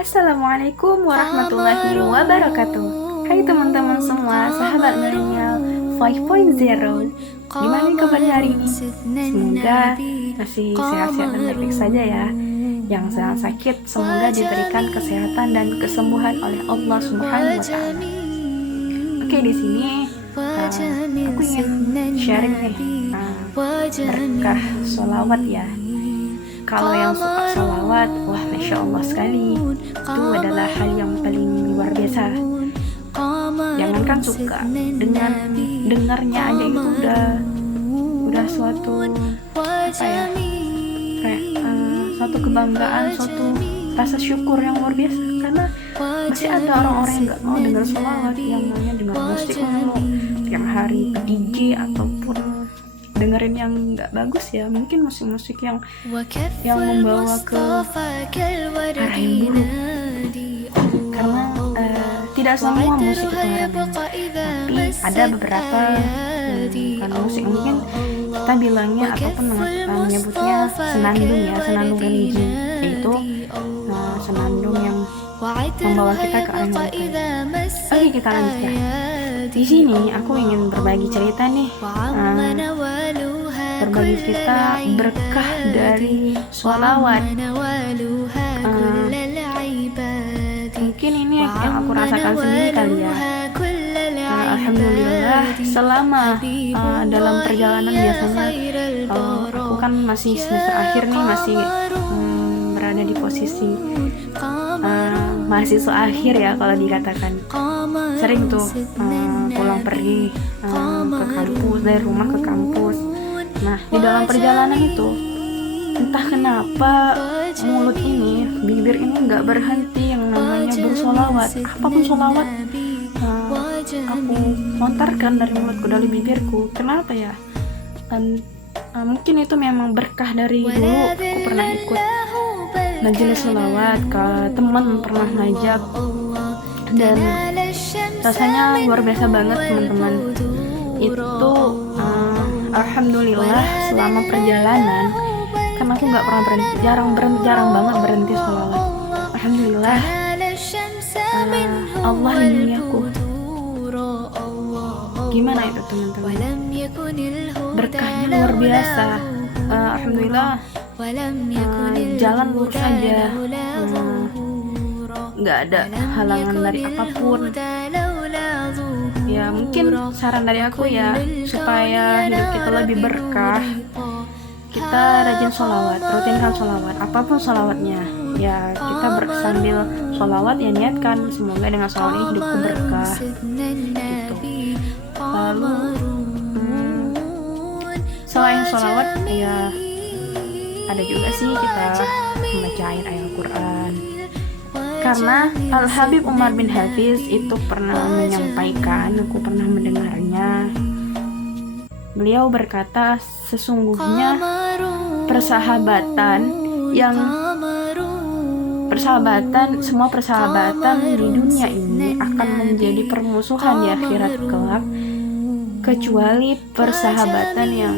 Assalamualaikum warahmatullahi wabarakatuh. Hai teman-teman semua, sahabat milenial 5.0. Gimana kabarnya hari ini? Semoga masih sehat-sehat dan baik-baik saja ya. Yang sedang sakit, semoga diberikan kesehatan dan kesembuhan oleh Allah Subhanahu wa Ta'ala. Oke, di sini aku ingin sharing nih berkah sholawat ya. Kalau yang suka sholawat, wah Masya Allah sekali. Itu adalah hal yang paling luar biasa. Jangankan suka, dengan dengarnya aja itu udah suatu suatu kebanggaan, suatu rasa syukur yang luar biasa. Karena masih ada orang-orang yang nggak mau dengar sholawat, yang maunya dengar musik mulu tiap hari, DJ ataupun dengerin yang nggak bagus ya, mungkin musik-musik yang membawa ke arah yang buruk. Karena tidak semua musik itu haram, tapi ada beberapa musik mungkin kita bilangnya ataupun menyebutnya senandung ya, senandung religi, yaitu senandung yang membawa kita ke arah yang buruk. Oke, kita lanjut ya. Di sini aku ingin berbagi cerita nih, berbagi cerita berkah dari sholawat. Mungkin ini yang aku rasakan sendiri kali ya. Alhamdulillah, selama dalam perjalanan biasanya aku kan masih semester akhir nih, masih berada di posisi mahasiswa akhir ya kalau dikatakan. Sering tuh pulang pergi ke kampus, dari rumah ke kampus. Nah, di dalam perjalanan itu entah kenapa mulut ini, bibir ini nggak berhenti yang namanya bersolawat. Apapun solawat aku lontarkan dari mulutku, dari bibirku. Kenapa ya? Mungkin itu memang berkah dari dulu. Aku pernah ikut majelis solawat, ke teman pernah ngajak, dan rasanya luar biasa banget teman-teman. Itu alhamdulillah selama perjalanan, karena aku nggak pernah berhenti, jarang banget berhenti sholawat. Alhamdulillah, Allah lindungi aku. Gimana itu teman-teman? Berkahnya luar biasa. Alhamdulillah, jalan lurus aja, nggak ada halangan dari apapun. Ya mungkin saran dari aku ya, supaya hidup kita lebih berkah, kita rajin sholawat, rutinkan sholawat, apapun sholawatnya. Ya kita sambil sholawat ya niatkan, semoga dengan sholawat ini hidupku berkah gitu. Lalu selain sholawat ya ada juga sih kita membacain ayat Al-Quran. Karena Al-Habib Umar bin Hafiz itu pernah menyampaikan, aku pernah mendengarnya. Beliau berkata, sesungguhnya semua persahabatan di dunia ini akan menjadi permusuhan di akhirat kelak, kecuali persahabatan yang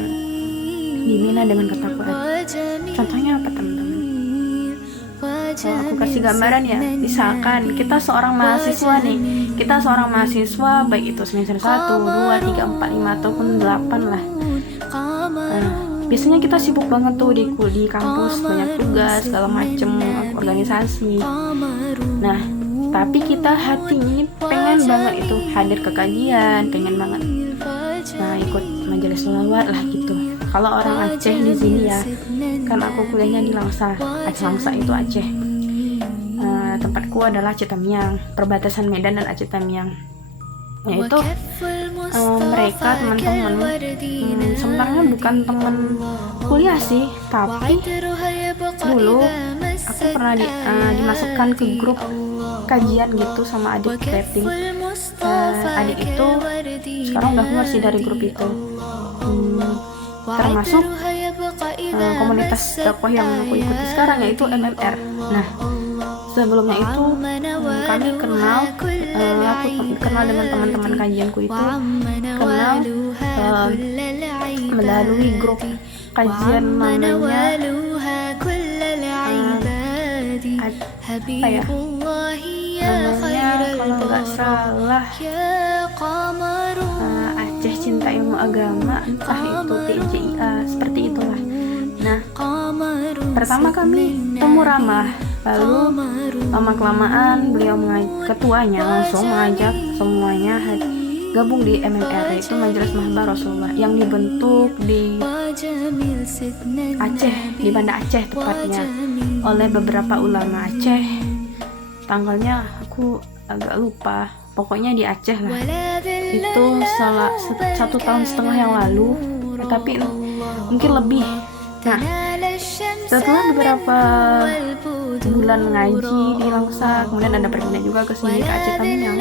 dibina dengan ketakwaan. Contohnya apa teman-teman? Aku kasih gambaran ya, misalkan kita seorang mahasiswa nih, baik itu semester 1, 2, 3, 4, 5 ataupun 8 lah. Biasanya kita sibuk banget tuh di kampus, banyak tugas segala macem, organisasi. Nah, tapi kita hati ini pengen banget itu hadir ke kajian, pengen banget ikut majelis sholawat lah gitu. Kalau orang Aceh di sini ya, kan aku kuliahnya di Langsa itu Aceh. Tempatku adalah Aceh Tamiang, perbatasan Medan dan Aceh Tamiang. Yaitu mereka teman-teman sebenarnya bukan teman kuliah sih, tapi dulu aku pernah dimasukkan ke grup kajian gitu sama adik rating. Adik itu sekarang udah keluar sih dari grup itu. Termasuk komunitas dakwah yang aku ikuti sekarang, yaitu MMR. Nah, sebelumnya itu kami kenal, aku kenal dengan teman-teman kajianku itu, kenal melalui grup kajian namanya apa ya namanya, kalau nggak salah Aceh Cinta Ilmu Agama, entah itu TJIA, seperti itulah. Nah, pertama kami temu ramah, lalu lama-kelamaan beliau ketuanya langsung mengajak semuanya gabung di MMR, yaitu Majelis Mahbar Rasulullah, yang dibentuk di Aceh, di Banda Aceh tepatnya, oleh beberapa ulama Aceh. Tanggalnya aku agak lupa, pokoknya di Aceh lah. Itu 1,5 tahun yang lalu, tapi mungkin lebih. Nah, setelah beberapa bulan ngaji di Langsa, kemudian ada perpindahan juga ke sini, ke Aceh Tamiang.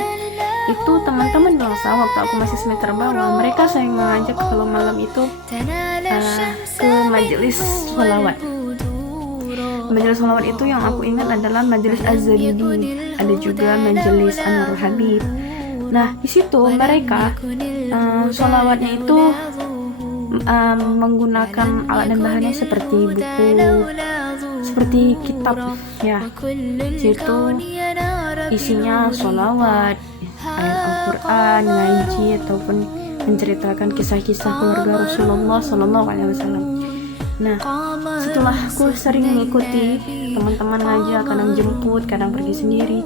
Itu teman-teman di Langsa waktu aku masih semester bawah, mereka sering mengajak kalau malam itu ke majelis sholawat. Majelis sholawat itu yang aku ingat adalah Majelis Az-Zabidi, ada juga Majelis Anwarul Habib. Nah, di situ mereka sholawatnya itu menggunakan alat dan bahannya seperti buku, seperti kitab ya. Situ isinya sholawat, ayat Al-Quran, ngaji, ataupun menceritakan kisah-kisah keluarga Rasulullah SAW. Nah, setelah aku sering mengikuti teman-teman ngaji, kadang jemput, kadang pergi sendiri,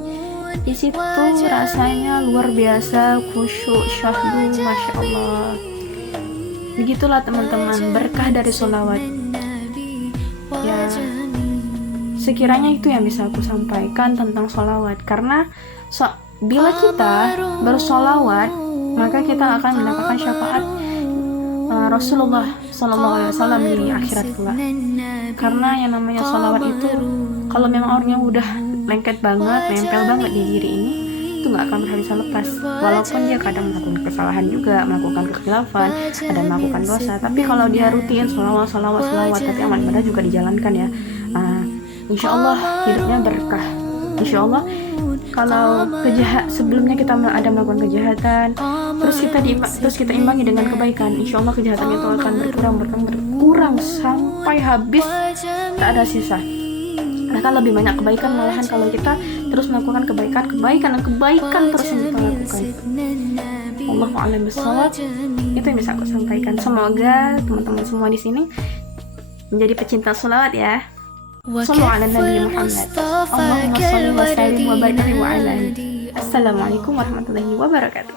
di situ rasanya luar biasa, khusyuk, syahdu, masya Allah. Begitulah teman-teman, berkah dari sholawat. Ya, sekiranya itu yang bisa aku sampaikan tentang sholawat, karena bila kita bersolawat, maka kita akan mendapatkan syafaat Rasulullah SAW di akhirat pula. Karena yang namanya sholawat itu, kalau memang orangnya udah lengket banget, nempel banget di diri ini, itu nggak akan pernah bisa lepas. Walaupun dia kadang melakukan kesalahan juga, melakukan kekhilafan, ada melakukan dosa, tapi kalau dia rutin sholawat, tapi amal ibadah juga dijalankan ya, insya Allah hidupnya berkah. Insya Allah kalau sebelumnya kita ada melakukan kejahatan, terus kita imbangi dengan kebaikan, insya Allah kejahatan itu akan berkurang sampai habis, tak ada sisa. Bahkan lebih banyak kebaikan malahan kalau kita terus melakukan kebaikan terus yang kita lakukan. Allahu a'lam bishawab. Itu yang bisa aku sampaikan. Semoga teman-teman semua di sini menjadi pecinta sholawat ya. Sallu ala Nabi Muhammad. Allahumma salli wa sallim wa barik wa ala. Assalamualaikum warahmatullahi wabarakatuh.